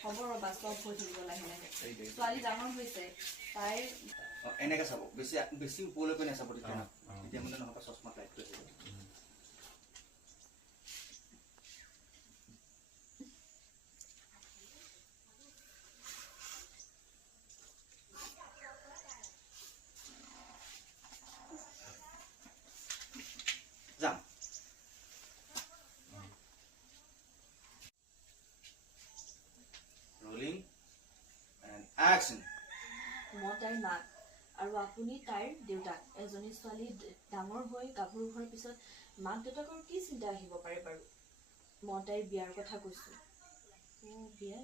খবৰ বাস্তৱ হৈ থাকিব লাহে লাহে ছোৱালী ডাঙৰ হৈছে তাইৰ এনেকে চাব বেছি বেছি ওপৰলৈকে নাচাব তেতিয়া মানে নহ'ব চশমা টাইট কৰি থাকিব যাম rolling and action মই তাইৰ মাক আৰু আপুনি তাইৰ দেউতাক এজনী ছোৱালী ডাঙৰ হৈ গাভৰু হোৱাৰ পিছত মাক দেউতাকৰ কি চিন্তা আহিব পাৰে বাৰু মই তাইৰ বিয়াৰ কথা কৈছো বিয়া